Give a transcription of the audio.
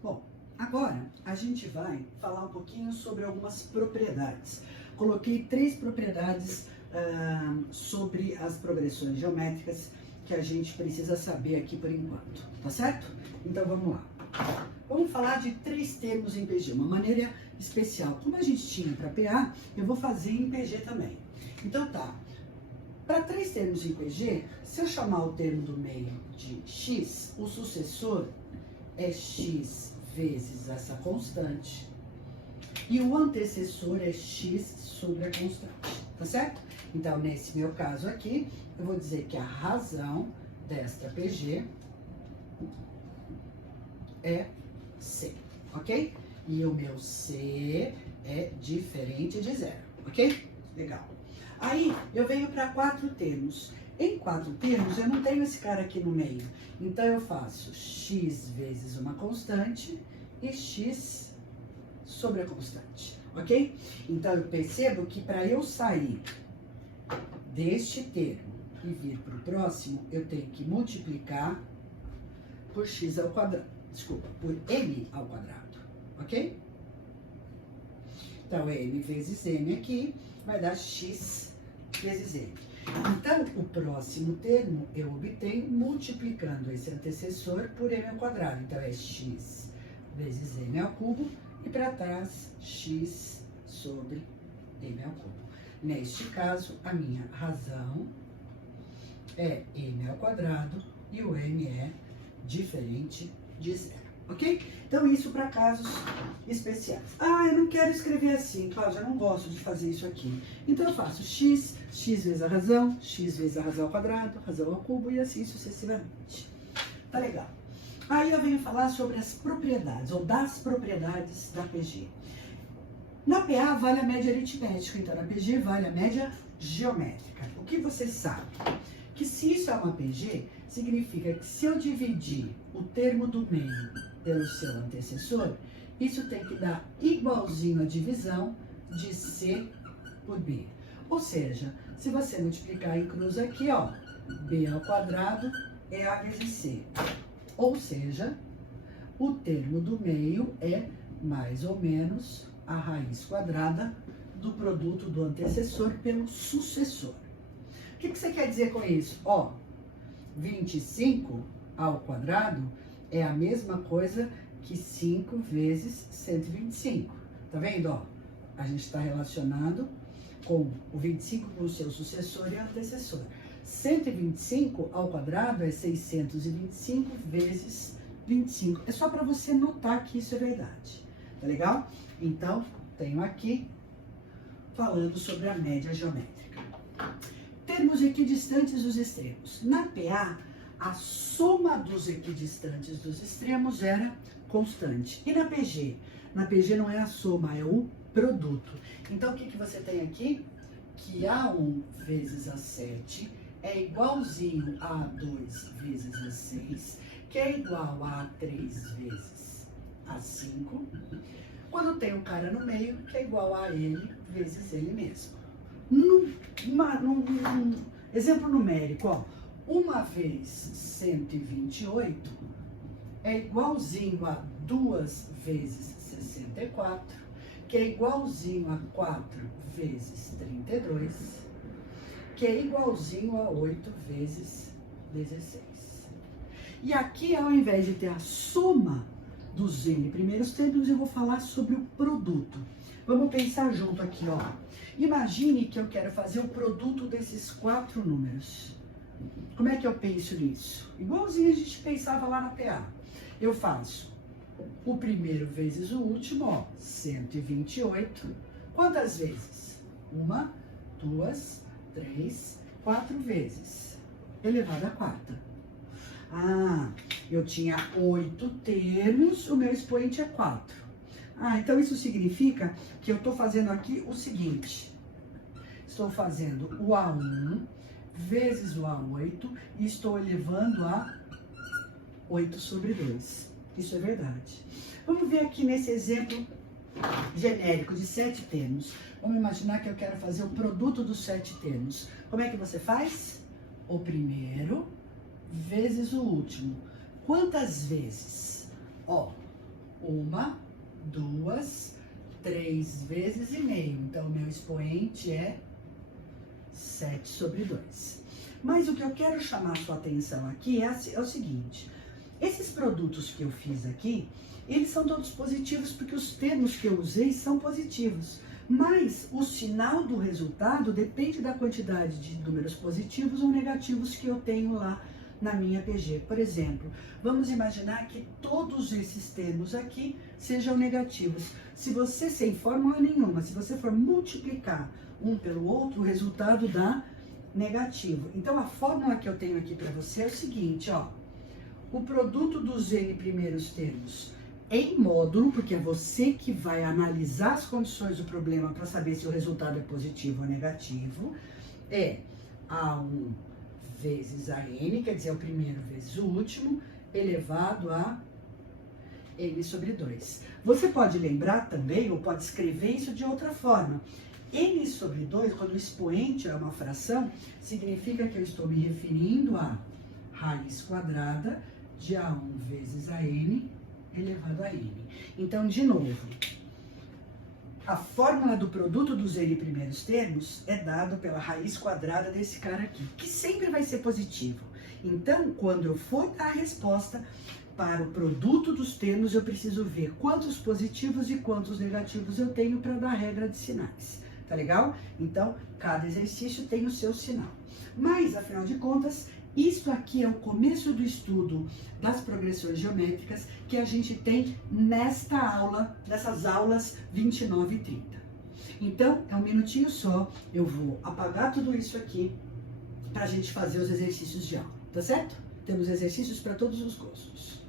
Bom, agora a gente vai falar um pouquinho sobre algumas propriedades. Coloquei 3 propriedades sobre as progressões geométricas que a gente precisa saber aqui por enquanto, tá certo? Então vamos lá. Vamos falar de 3 termos em PG, uma maneira especial. Como a gente tinha para PA, eu vou fazer em PG também. Então tá, para 3 termos em PG, se eu chamar o termo do meio de x, o sucessor é x vezes essa constante e o antecessor é x sobre a constante, tá certo? Então, nesse meu caso aqui, eu vou dizer que a razão desta PG é C, ok? E o meu C é diferente de 0, ok? Legal. Aí, eu venho para 4 termos. Em 4 termos, eu não tenho esse cara aqui no meio. Então, eu faço x vezes uma constante e x sobre a constante, ok? Então, eu percebo que para eu sair deste termo e vir para o próximo, eu tenho que multiplicar por x ao quadrado. Desculpa, por m ao quadrado, ok? Então, m vezes m aqui vai dar x vezes m. Então, o próximo termo eu obtenho multiplicando esse antecessor por m ao quadrado. Então, é x vezes m ao cubo e para trás x sobre m ao cubo. Neste caso, a minha razão é m ao quadrado e o m é diferente de 0, ok? Então, isso para casos especiais. Ah, eu não quero escrever assim, Cláudia, eu não gosto de fazer isso aqui. Então, eu faço x vezes a razão ao quadrado, razão ao cubo e assim sucessivamente. Tá legal. Aí eu venho falar sobre as propriedades, ou das propriedades da PG. Na PA vale a média aritmética, então na PG vale a média geométrica. O que você sabe? Que se isso é uma PG, significa que se eu dividir o termo do meio pelo seu antecessor, isso tem que dar igualzinho a divisão de C por B. Ou seja, se você multiplicar em cruz aqui, ó, B ao quadrado é A vezes C. Ou seja, o termo do meio é mais ou menos a raiz quadrada do produto do antecessor pelo sucessor. O que você quer dizer com isso? Ó, 25 ao quadrado é a mesma coisa que 5 vezes 125. Tá vendo? Ó, a gente está relacionando com o 25 com o seu sucessor e antecessor. 125 ao quadrado é 625 vezes 25. É só para você notar que isso é verdade. Tá legal? Então, tenho aqui falando sobre a média geométrica. Termos equidistantes dos extremos. Na PA, a soma dos equidistantes dos extremos era constante. E na PG? Na PG não é a soma, é o produto. Então, o que você tem aqui? Que A1 vezes A7 é igualzinho a A2 vezes A6, que é igual a A3 vezes A5, quando tem um cara no meio, que é igual a ele vezes ele mesmo. Num exemplo numérico, ó, 1 vezes 128 é igualzinho a 2 vezes 64, que é igualzinho a 4 vezes 32, que é igualzinho a 8 vezes 16. E aqui, ao invés de ter a soma dos N primeiros termos, eu vou falar sobre o produto. Vamos pensar junto aqui, ó. Imagine que eu quero fazer o produto desses 4 números. Como é que eu penso nisso? Igualzinho a gente pensava lá na PA. Eu faço o primeiro vezes o último, ó, 128. Quantas vezes? 1, 2, 3, 4 vezes. Elevado à quarta. Ah, eu tinha 8 termos, o meu expoente é 4. Ah, então isso significa que eu estou fazendo aqui o seguinte. Estou fazendo o A1 vezes o A8 e estou elevando a 8 sobre 2. Isso é verdade. Vamos ver aqui nesse exemplo genérico de 7 termos. Vamos imaginar que eu quero fazer o produto dos 7 termos. Como é que você faz? O primeiro vezes o último. Quantas vezes? Ó, 1, 2, 3 vezes e meio. Então, o meu expoente é 7/2. Mas o que eu quero chamar a sua atenção aqui é o seguinte. Esses produtos que eu fiz aqui, eles são todos positivos porque os termos que eu usei são positivos. Mas o sinal do resultado depende da quantidade de números positivos ou negativos que eu tenho lá na minha PG. Por exemplo, vamos imaginar que todos esses termos aqui sejam negativos. Se você, sem fórmula nenhuma, se você for multiplicar um pelo outro, o resultado dá negativo. Então, a fórmula que eu tenho aqui para você é o seguinte, ó. O produto dos N primeiros termos em módulo, porque é você que vai analisar as condições do problema para saber se o resultado é positivo ou negativo, é A1 vezes AN, quer dizer, o primeiro vezes o último, elevado a N/2. Você pode lembrar também, ou pode escrever isso de outra forma. N/2, quando o expoente é uma fração, significa que eu estou me referindo a raiz quadrada de A1 vezes AN elevado a N. Então, de novo, a fórmula do produto dos N primeiros termos é dada pela raiz quadrada desse cara aqui, que sempre vai ser positivo. Então, quando eu for dar a resposta para o produto dos termos, eu preciso ver quantos positivos e quantos negativos eu tenho para dar a regra de sinais. Tá legal? Então, cada exercício tem o seu sinal. Mas, afinal de contas, isso aqui é o começo do estudo das progressões geométricas que a gente tem nesta aula, nessas aulas 29 e 30. Então, é um minutinho só, eu vou apagar tudo isso aqui para a gente fazer os exercícios de aula, tá certo? Temos exercícios para todos os gostos.